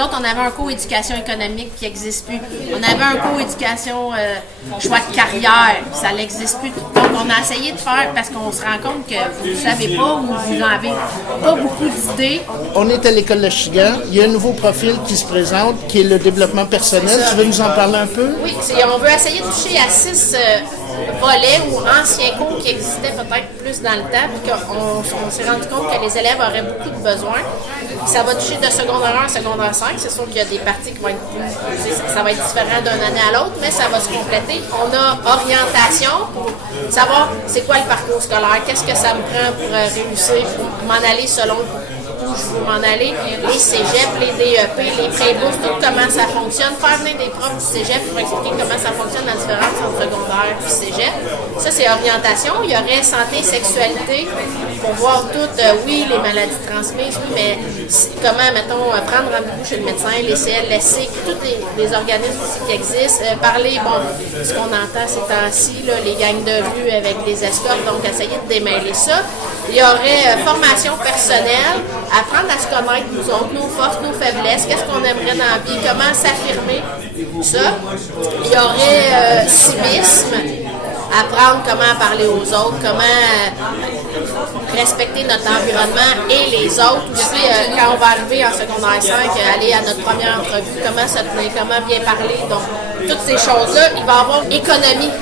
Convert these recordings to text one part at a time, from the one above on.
nous autres, on avait un cours éducation économique qui n'existe plus. On avait un cours éducation choix de carrière, ça n'existe plus. Donc, on a essayé de faire, parce qu'on se rend compte que vous ne savez pas ou vous n'avez pas beaucoup d'idées. On est à l'école de Chigan. Il y a un nouveau profil qui se présente, qui est le développement personnel. Tu veux nous en parler un peu? Oui, on veut essayer de toucher à 6 volets ou anciens cours qui existaient peut-être plus dans le temps, puis qu'on s'est rendu compte que les élèves auraient beaucoup de besoins. Ça va toucher de secondaire 1 à secondaire 5. C'est sûr qu'il y a des parties qui vont être plus... Ça va être différent d'une année à l'autre, mais ça va se compléter. On a orientation pour savoir c'est quoi le parcours scolaire, qu'est-ce que ça me prend pour réussir, pour m'en aller selon où je veux m'en aller, les cégeps, les DEP, les pré-bourses, tout comment ça fonctionne, faire venir des profs du cégep pour expliquer comment ça fonctionne la différence entre secondaire et cégep. Ça, c'est orientation. Il y aurait santé et sexualité pour voir toutes, oui, les maladies transmises, oui, mais comment, mettons, prendre rendez-vous chez le médecin, les CLSC, tous les organismes aussi qui existent, parler, bon, ce qu'on entend ces temps-ci, là, les gangs de rue avec des escortes, donc essayer de démêler ça. Il y aurait formation personnelle, apprendre à se connaître nous autres, nos forces, nos faiblesses, qu'est-ce qu'on aimerait dans la vie, comment s'affirmer, ça. Il y aurait civisme, apprendre comment parler aux autres, comment respecter notre environnement et les autres. Aussi, quand on va arriver en secondaire 5, aller à notre première entrevue, comment se tenir, comment bien parler. Donc, toutes ces choses-là, il va y avoir économie.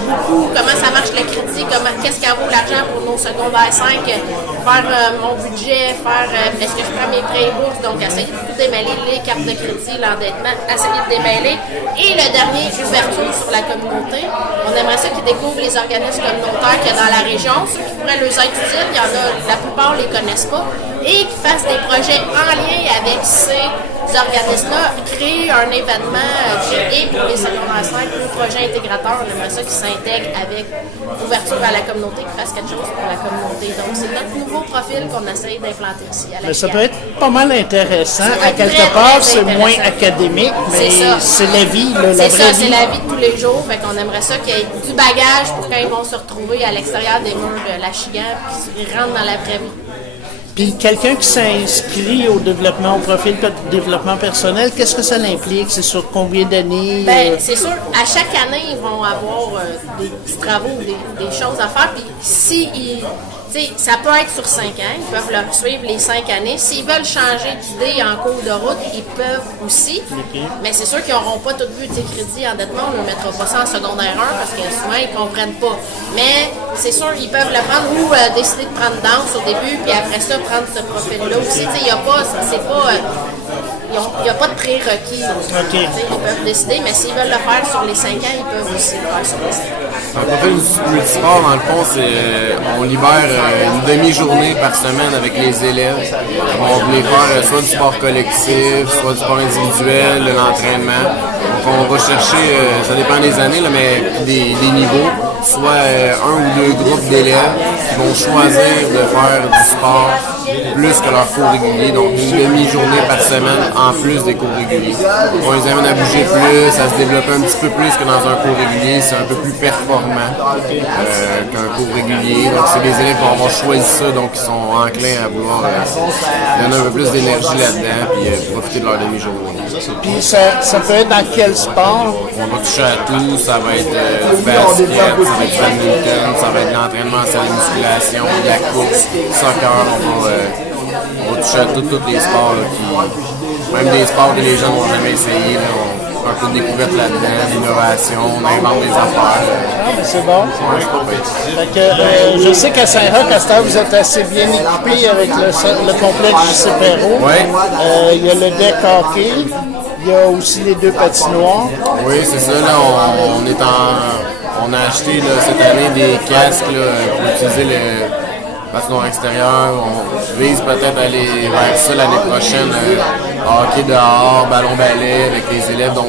Beaucoup, comment ça marche le crédit, qu'est-ce qu'en vaut l'argent pour nos secondaires 5, faire mon budget, est-ce que je prends mes prêts et bourses, donc essayer de démêler les cartes de crédit, l'endettement, essayer de démêler. Et le dernier, ouverture sur la communauté. On aimerait ça qu'ils découvrent les organismes communautaires qu'il y a dans la région, ceux qui pourraient leur être utiles, il y en a, la plupart ne les connaissent pas, et qu'ils fassent des projets en lien avec ces organismes-là, créer un événement et pour les secondaires 5, le projet intégrateur, on aimerait ça qu'ils s'intègrent avec ouverture à la communauté, qu'ils fassent quelque chose pour la communauté. Donc, c'est notre nouveau profil qu'on essaye d'implanter ici à la mais ça peut être pas mal intéressant. À quelque part, c'est moins académique, mais c'est la vie, la vraie vie. C'est ça, c'est la vie de tous les jours. Fait qu'on aimerait ça qu'il y ait du bagage pour quand ils vont se retrouver à l'extérieur des murs de la Chigan, puis qu'ils rentrent dans la vraie vie. Puis quelqu'un qui s'inscrit au profil de développement personnel, qu'est-ce que ça l'implique? C'est sur combien d'années? Bien, c'est sûr, à chaque année, ils vont avoir des petits travaux, des choses à faire. Puis ça peut être sur 5 ans, ils peuvent leur suivre les 5 années. S'ils veulent changer d'idée en cours de route, ils peuvent aussi. Okay. Mais c'est sûr qu'ils n'auront pas tout vu des crédits endettement, on ne mettra pas ça en secondaire 1 parce que souvent ils ne comprennent pas. Mais c'est sûr, ils peuvent le prendre ou décider de prendre danse au début, puis après ça, prendre ce profil-là aussi. Il n'y a pas, il n'y a pas de prérequis. Okay. Ils peuvent décider, mais s'ils veulent le faire sur les 5 ans, ils peuvent aussi le faire sur les 5 ans. Un profil multisport, dans le fond, on libère une demi-journée par semaine avec les élèves. On voulait faire soit du sport collectif, soit du sport individuel, de l'entraînement. Donc on va chercher, ça dépend des années, là, mais des niveaux, soit un ou deux groupes d'élèves qui vont choisir de faire du sport plus que leur cours régulier, donc une demi-journée par semaine en plus des cours réguliers. On les amène à bouger plus, à se développer un petit peu plus que dans un cours régulier, c'est un peu plus performant qu'un cours régulier. Donc c'est des élèves qui vont avoir choisi ça, donc ils sont enclins à vouloir donner un peu plus d'énergie là-dedans puis profiter de leur demi-journée. Puis ça peut être dans quel sport? On va toucher à tout, ça va être du basket, ça va être du badminton, ça va être de l'entraînement en salle de musculation, de la course, soccer, on va toucher à tous les sports, là, même des sports que les gens n'ont jamais essayé. Là, on fait un peu de découverte là-dedans, d'innovation, on invente des affaires. Ah, mais c'est bon. Je sais qu'à Saint-Roch, à cette heure, vous êtes assez bien équipé avec le complexe JC Perrault. Oui. Il y a le deck hockey, il y a aussi les 2 patinoires. Oui, c'est ça. Là, on a acheté là, cette année des casques là, pour utiliser le patinoire extérieur. On vise peut-être aller vers ça l'année prochaine. Hockey dehors, ballon-ballet avec les élèves. Donc,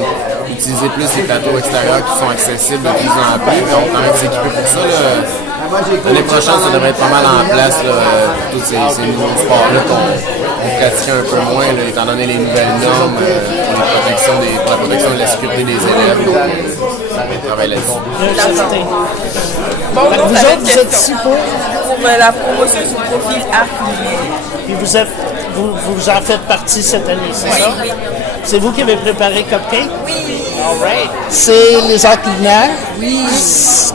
utiliser plus les plateaux extérieurs qui sont accessibles de plus en plus. Mais on peut quand même s'équiper pour ça. L'année prochaine, ça devrait être pas mal en place là, pour tous ces nouveaux sports-là qu'on pratiquait un peu moins, là, étant donné les nouvelles normes pour la protection de la sécurité des élèves. On travaille là-dessus. Bon, donc, vous autres, vous êtes ici pour la promotion du profil art. Puis vous êtes vous en faites partie cette année, c'est ça? Oui. C'est vous qui avez préparé Cupcake? Oui. All right. C'est les inclinaires? Oui.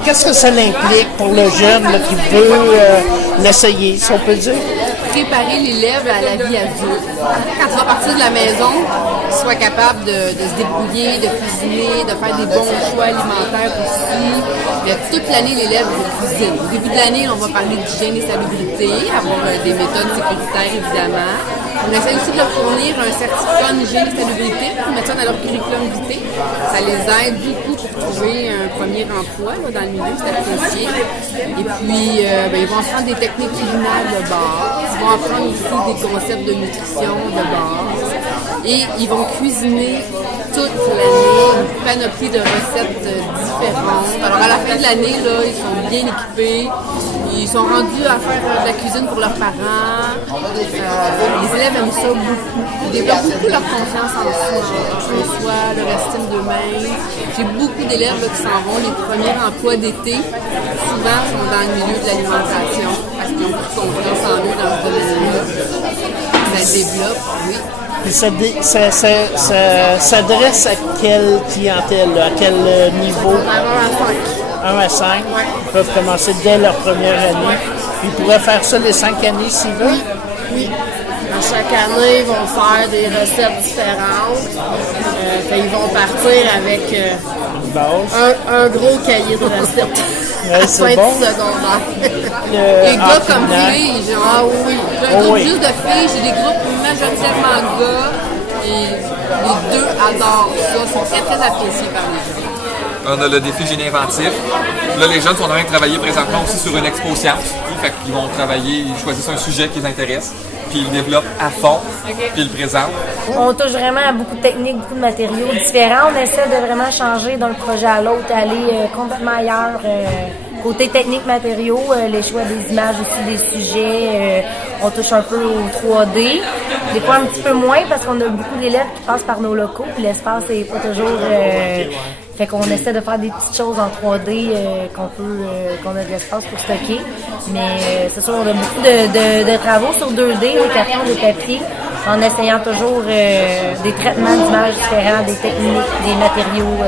Qu'est-ce que ça implique pour le jeune là, qui veut l'essayer, si on peut dire? Préparer l'élève à la vie adulte. Quand tu vas partir de la maison, sois capable de se débrouiller, de cuisiner, de faire des bons choix alimentaires aussi. Mais toute l'année, l'élève cuisine. Au début de l'année, on va parler d'hygiène et salubrité, avoir des méthodes sécuritaires évidemment. On essaie aussi de leur fournir un certificat en hygiène et salubrité pour mettre ça dans leur curriculum vitae. Ça les aide beaucoup pour trouver un premier emploi là, dans le milieu, c'est apprécié. Et puis, ils vont apprendre des techniques culinaires de base. Ils vont apprendre aussi des concepts de nutrition de base. Et ils vont cuisiner toute l'année une panoplie de recettes différentes. Alors, à la fin de l'année, là, ils sont bien équipés. Ils sont rendus à faire de la cuisine pour leurs parents. Les élèves aiment ça beaucoup. Ils développent beaucoup leur confiance en soi, leur estime d'eux-mêmes. J'ai beaucoup d'élèves là, qui s'en vont. Les premiers emplois d'été, souvent, sont dans le milieu de l'alimentation parce qu'ils ont beaucoup de confiance en eux dans ce domaine-là. Ça développe, oui. Puis ça s'adresse à quelle clientèle, là? À quel niveau? 1 à 5. Ouais. Ils peuvent commencer dès leur première année. Ils pourraient faire ça les 5 années s'ils veulent. Oui. À chaque année, ils vont faire des recettes différentes. Ils vont partir avec un gros cahier de recettes. C'est fin bon. de secondaire. Les gars comme filles, genre, Ah oui. j'ai un groupe juste de filles, j'ai des groupes majoritairement gars. Et les deux adorent ça, sont très très appréciés par les gens. On a le défi génie inventif. Là, les jeunes sont en train de travailler présentement aussi sur une expo science. Fait qu'ils vont travailler, ils choisissent un sujet qui les intéresse, puis ils le développent à fond, puis ils le présentent. On touche vraiment à beaucoup de techniques, beaucoup de matériaux différents. On essaie de vraiment changer d'un projet à l'autre, aller complètement ailleurs. Côté technique, matériaux, les choix des images aussi, des sujets, on touche un peu au 3D. Des fois un petit peu moins parce qu'on a beaucoup d'élèves qui passent par nos locaux, puis l'espace n'est pas toujours... fait qu'on essaie de faire des petites choses en 3D qu'on a de l'espace pour stocker. Mais c'est sûr, on a beaucoup de travaux sur 2D, des cartons, des papiers, en essayant toujours des traitements d'images différents, des techniques, des matériaux.